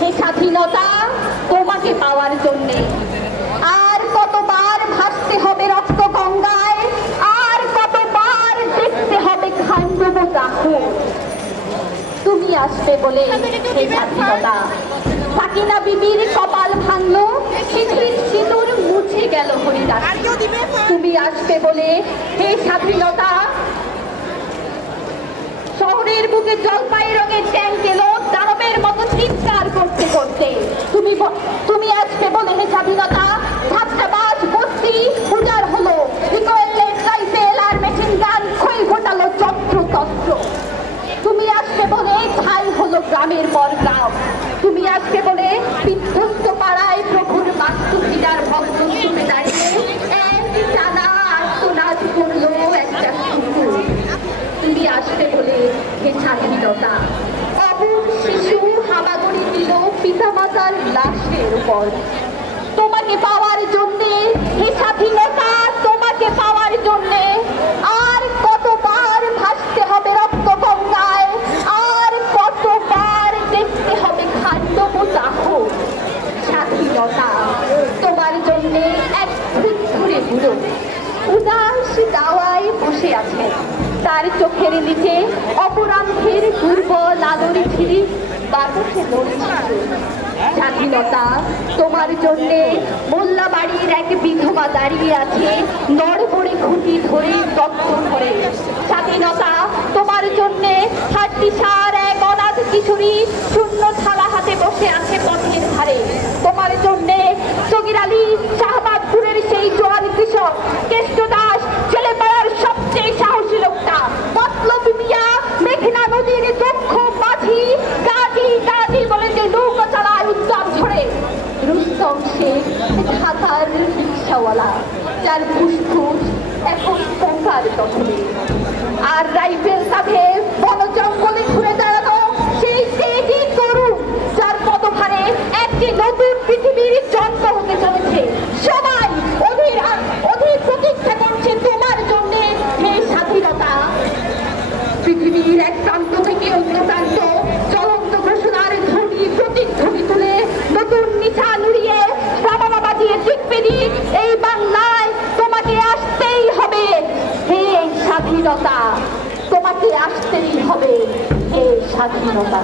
হে স্বাধীনতা, তোমাকে পাওয়ার জন্যে। আর কতবার ভাসতে হবে রক্ত গঙ্গায় আর কতবার দেখতে হবে খান্ডব দাহ তুমি আসবে বলে হে স্বাধীনতা। সাকিনা বিবির কপাল ভাঙলো, পৃথিবীর সিঁদুর মুছে গেল হরিদাস তুমি আসবে বলে হে স্বাধীনতা। শহরের বুকে জলপাই রঙের ট্যাঙ্ক এলো, দানবের মতো চিৎকার করতে করতে। তুমি তুমি আসবে বলে স্বাধীনতা ছাত্রাবাস বস্তি উজার হলো। রিকয়েলের রাইফেল আর মেশিন গান ক্ষয় ঘটালো যন্ত্র তন্ত্র তুমি আসবে বলে ছাই হলো গ্রামের পর গ্রাম তুমি আসবে বলে উপর তোমাকে পাওয়ার জন্যে হে তোমাকে পাওয়ার জন্যে। আর কতবার ভাসতে হবে রক্ত গঙ্গায়, আর কতবার দেখতে হবে খাদ্য দাহ স্বাধীনতা তোমার জন্যে এক বৃদ্ধরে বুড়ো উদাস দাওয়ায় বসে আছেন তার চোখের নিচে অপরাধের দুর্বল স্বাধীনতা তোমার জন্যে মোল্লা বাড়ির এক বিধবা দাঁড়িয়ে আছে, নড়বড়ে খুঁটি ধরে তত্ত্ব করে। স্বাধীনতা তোমার জন্যে হাড্ডি সার শেখ ঢাকার রিক্সাওয়ালা, যার ফুসফুস এখন পোকার দখলে। আর রাইফেল সাথে বন জঙ্গলে ঘুরে দাঁড়ানো সেই তেজি তরুণ যার পদভারে একটি নতুন পৃথিবীর জন্ম হতে চলেছে। সবাই অধীর অধীর প্রতীক্ষা করছে তোমার জন্য হে স্বাধীনতা। পৃথিবীর এক প্রান্ত এই বাংলায় তোমাকে আসতেই হবে। হে স্বাধীনতা তোমাকে আসতেই হবে। হে স্বাধীনতা।